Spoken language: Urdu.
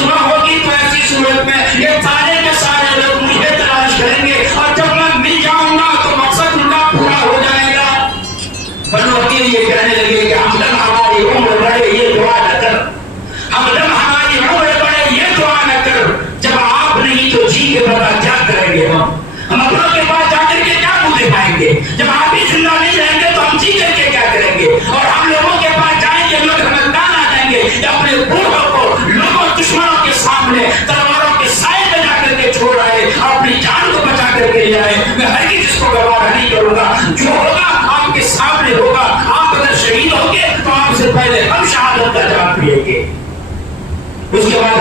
صبح ہوگی تو ایسی صورت میں یہ سارے کے سارے لوگ مجھے تلاش کریں گے اور جب میں مل جاؤں گا تو مقصد ان کا پورا ہو جائے گا۔ بنو عقیل یہ کہنے لگے کہ ہمدم ہماری عمر بڑھے یہ دعا نہ کر، ہمدم ہماری عمر بڑھے یہ دعا نہ کر، جب آپ نہیں تو جی کے بتا کیا کریں گے ہم اپنوں کے پاس جا کر کے کیا منہ دکھائیں گے؟ جب آپ ہی زندہ نہیں رہیں گے تو ہم جی کر کے کیا کریں گے؟ اور ہم لوگوں کے پاس جائیں گے، لوگ ہمیں تانا دیں گے کہ اپنے بوڑھوں کو لوگوں دشمنوں کے سامنے تلواروں کے سائے میں جا کر کے چھوڑ آئے اور اپنی جان کو بچا کر کے لے آئے۔ میں ہرگز اس کو گوارا نہیں کروں گا، جو ہوگا آپ کے سامنے ہوگا۔ آپ اگر شہید ہوں گے تو آپ سے پہلے ہم شہادت کا جام پیئیں گے۔ اس کے بعد